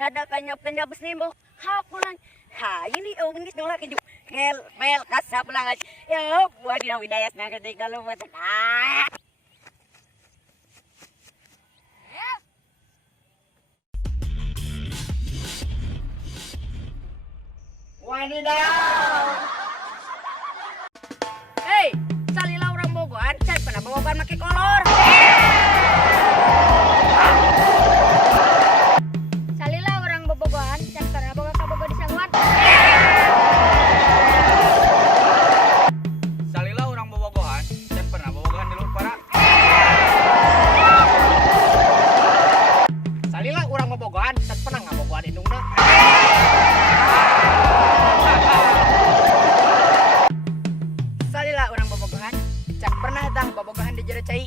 Ada kanyap-kanyap nimo. Hapulan. Ha, ini ungis nang laki juk. Mel kasap lang. Ya, buat dia widayas na ketik kalau buat. Wadidaw. Hei, salila orang Bogoan, saya pernah bawakan pakai kolor. Salila orang Bobogoan, saya pernah bawa kabogo di Sangwan. Salila orang bobogohan dan pernah bobogohan di luar para. Salila orang bobogohan dan pernah ngabogohan di Indungna. Salila orang Bobogohan, saya pernah datang bobogohan di Jero Cai.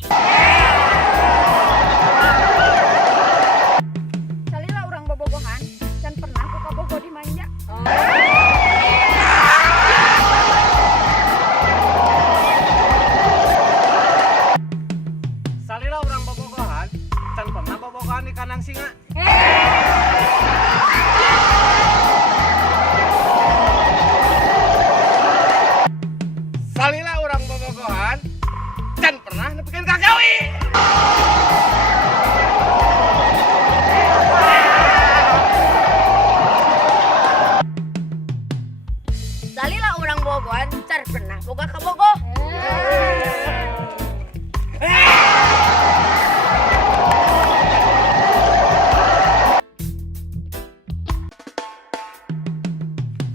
Salila orang Bobogohan, saya pernah ku kabogo di Manja. Salila orang bobogohan dan pernah bobogohan di Kandang Singa. Salila orang bobogohan dan pernah nepikan kakawi. Salila orang Bogohan, saya pernah boga kabogo.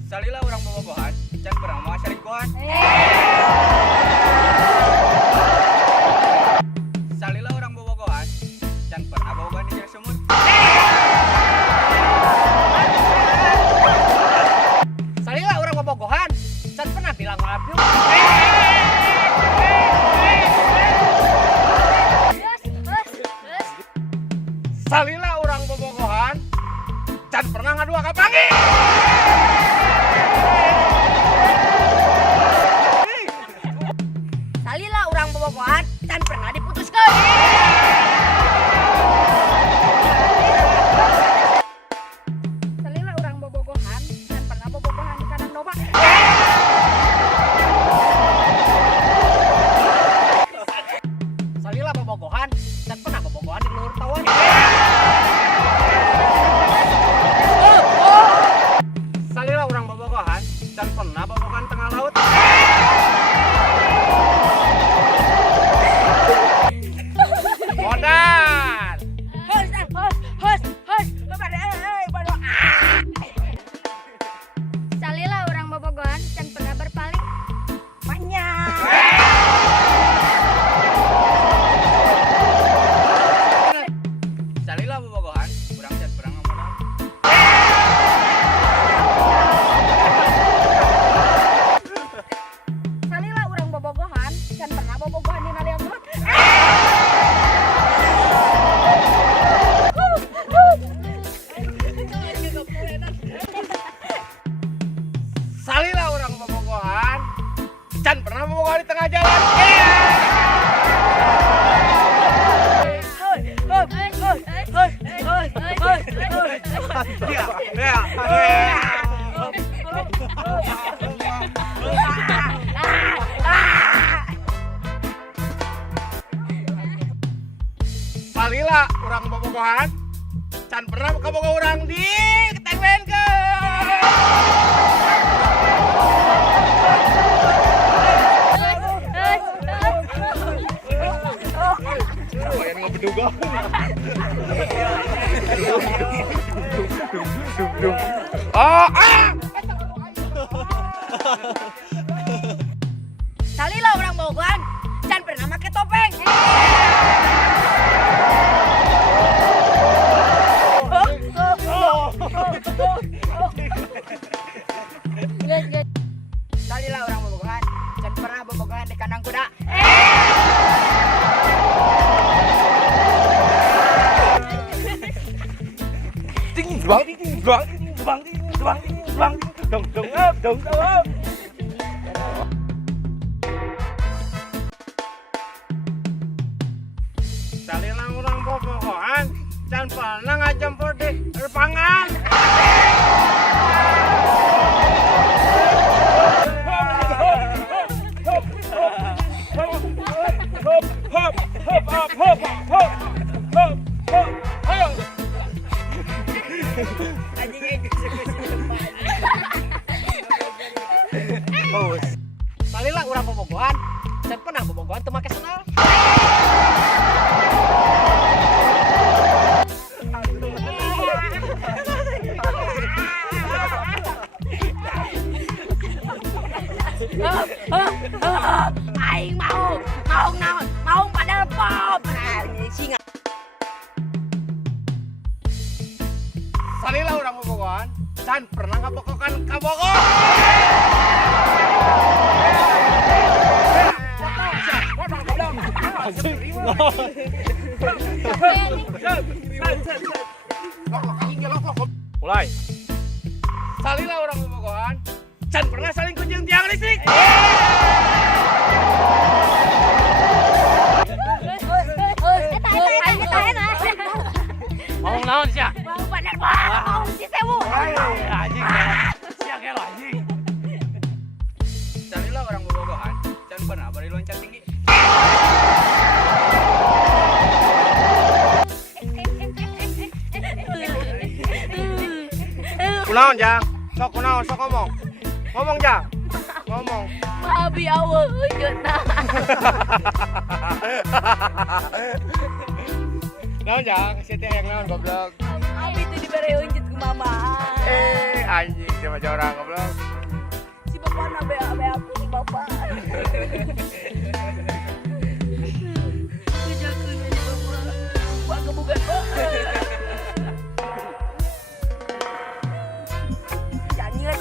Salila orang bobogohan dan pernah mau selingkuhan. Salila orang bobogohan dan pernah bobogohan di Jero Sumur. Salila orang bobogohan dan pernah bilang maaf yuk. Salila orang bobogohan dan pernah ngadua kapangi. Salila orang Bobogohan, dan pernah diputuskan. Salila orang Bobogohan, dan pernah bobogohan di kanan domba. Salila bobogohan dan pernah bobogohan di Luhur Tawon. Salila orang bobogohan dan pernah bobogohan tengah laut. Modal. Salila orang Bobogohan, dan pernah berpaling. Banyak. Salila bobogohan, urang dan pernah ngomong. Salila orang Bobogohan, dan pernah bobogohan di Naliang Gelap. Salila orang bobogohan dan pernah bobogohan di tengah jalan. Salila orang bobogohan dan pernah kabogo orang di ketengwen ke. Yang ngebeduga. Salila orang Bogohan, dan pernah pakai topeng. Salila orang Bobogohan, dan pernah bobogohan di kandang kuda. Salila orang bobogohan dan Can pernah ngajemput di lapangan. Salila urang bobogohan, dan pernah bobogohan teu make sendal. Aing mau naon? Mau padahal pop. Singa. Salila urang bobogohan, can pernah ngabogokan kabogo. Mulai. Salila urang bobogohan, can pernah saling kunjung tiang listrik. Ngomong naon sia? Mau padahal pop. Mau si sewu. Anjing. Sia gelo anjing. Salila orang bobogohan, can pernah bari loncat tinggi. Kunaon Jang? Sok kunaon, sok ngomong. Ngomong Jang. Ngomong. Abi awal jeta. Naon Jang? Siapa yang naon goblok? Abi itu diberi unjut ke mama. Anjing sama orang goblok. Si bapak na be aku si bapak. Kejakeun si bapak. Wah kebugan bae. Jangan.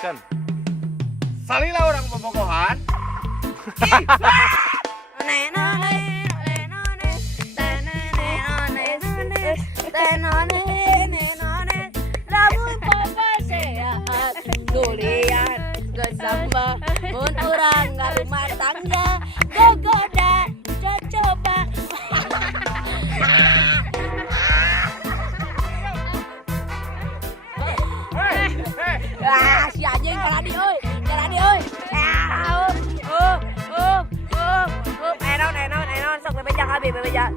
Can. Salila orang bobogohan. Durian gesamba mun urang rumah tangga gogoda coba. Si anjing kaladi euy. Enon sok bebejang abi bebejang.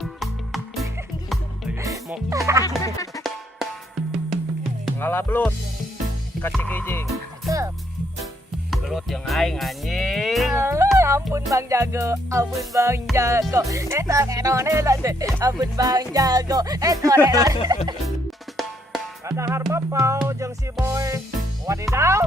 Ngalah belut. Kasih kijing. Belut yang aing anjing. Ampun Bang Jago. Ampun Bang Jago. Ada harpa pau jeung si boy. Wadidaw.